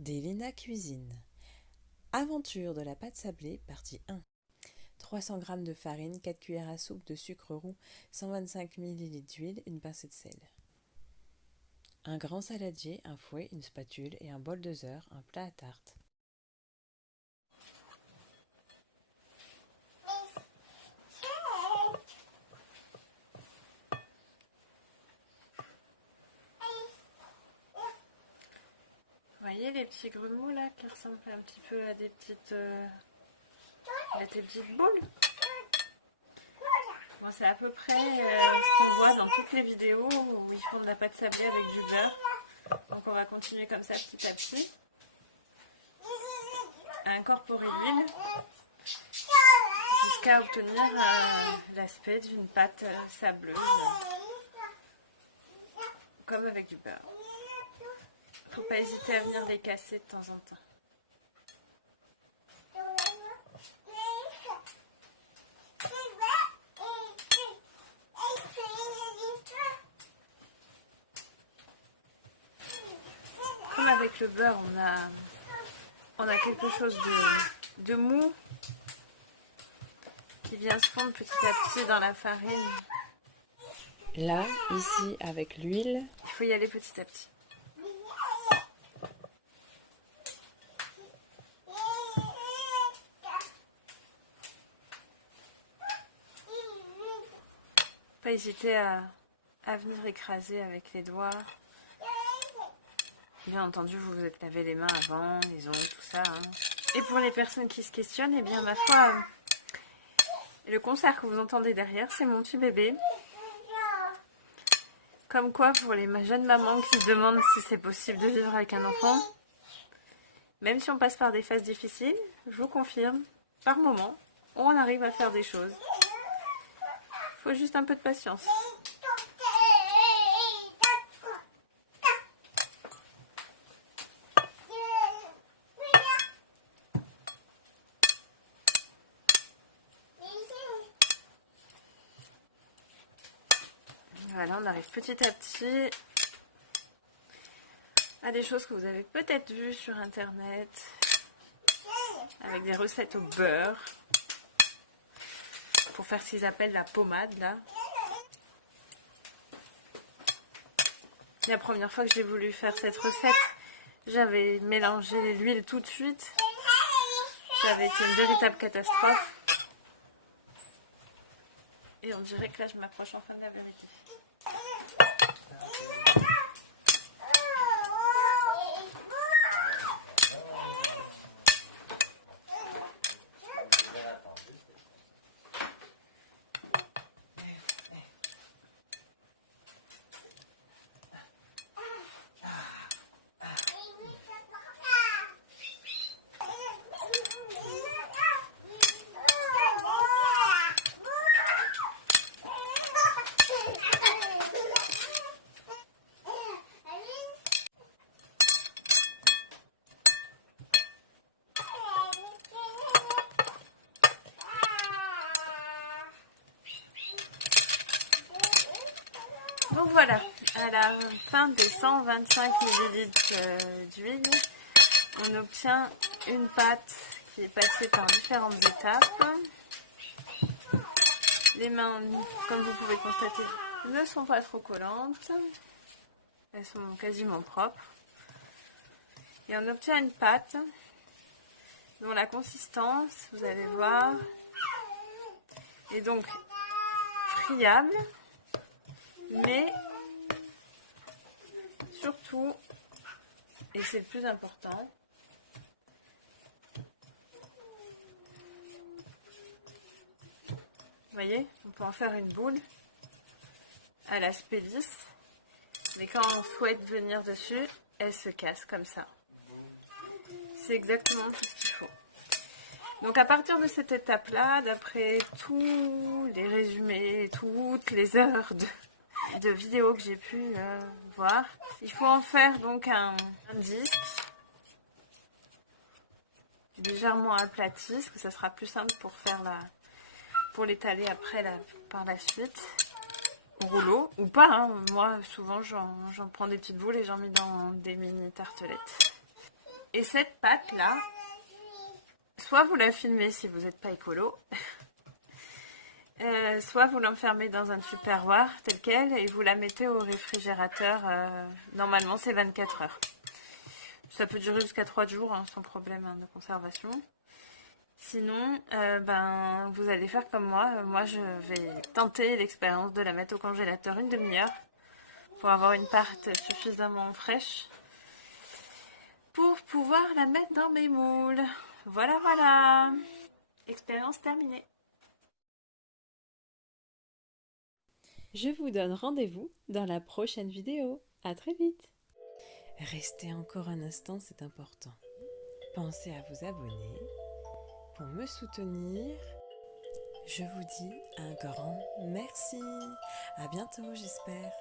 Délina cuisine. Aventure de la pâte sablée, partie 1. 300 g de farine, 4 cuillères à soupe de sucre roux, 125 ml d'huile, une pincée de sel. Un grand saladier, un fouet, une spatule et un bol de beurre, un plat à tarte. Vous voyez les petits grumeaux là qui ressemblent un petit peu à des petites boules. Bon, c'est à peu près ce qu'on voit dans toutes les vidéos où ils font de la pâte sablée avec du beurre. Donc on va continuer comme ça petit à petit à incorporer l'huile jusqu'à obtenir l'aspect d'une pâte sableuse comme avec du beurre. Faut pas hésiter à venir les casser de temps en temps. Comme avec le beurre, on a quelque chose de mou qui vient se fondre petit à petit dans la farine. Là, ici, avec l'huile, il faut y aller petit à petit. Pas hésiter à venir écraser avec les doigts. Bien entendu, vous vous êtes lavé les mains avant, les ongles, tout ça. Et pour les personnes qui se questionnent, eh bien, ma foi, le concert que vous entendez derrière, c'est mon petit bébé. Comme quoi, pour les jeunes mamans qui se demandent si c'est possible de vivre avec un enfant, même si on passe par des phases difficiles, je vous confirme, par moment, on arrive à faire des choses. Il faut juste un peu de patience. Voilà, on arrive petit à petit à des choses que vous avez peut-être vues sur internet, avec des recettes au beurre, pour faire ce qu'ils appellent la pommade, là. La première fois que j'ai voulu faire cette recette, j'avais mélangé l'huile tout de suite. Ça avait été une véritable catastrophe. Et on dirait que là, je m'approche enfin de la vérité. Donc voilà, à la fin des 125 ml d'huile, on obtient une pâte qui est passée par différentes étapes. Les mains, comme vous pouvez constater, ne sont pas trop collantes. Elles sont quasiment propres. Et on obtient une pâte dont la consistance, vous allez voir, est donc friable. Mais surtout, et c'est le plus important, vous voyez, on peut en faire une boule à l'aspect lisse, mais quand on souhaite venir dessus, elle se casse comme ça. C'est exactement tout ce qu'il faut. Donc à partir de cette étape-là, d'après tous les résumés, toutes les heures de vidéos que j'ai pu voir, il faut en faire donc un disque légèrement aplati, parce que ça sera plus simple pour l'étaler après par la suite au rouleau, ou pas, hein. Moi souvent j'en prends des petites boules et j'en mets dans des mini tartelettes. Et cette pâte-là, soit vous la filmez si vous n'êtes pas écolo, soit vous l'enfermez dans un tupperware tel quel et vous la mettez au réfrigérateur. Normalement, c'est 24 heures. Ça peut durer jusqu'à 3 jours hein, sans problème hein, de conservation. Sinon, vous allez faire comme moi. Moi, je vais tenter l'expérience de la mettre au congélateur une demi-heure pour avoir une pâte suffisamment fraîche pour pouvoir la mettre dans mes moules. Voilà, voilà. Expérience terminée. Je vous donne rendez-vous dans la prochaine vidéo. À très vite. Restez encore un instant, c'est important. Pensez à vous abonner pour me soutenir. Je vous dis un grand merci. À bientôt, j'espère.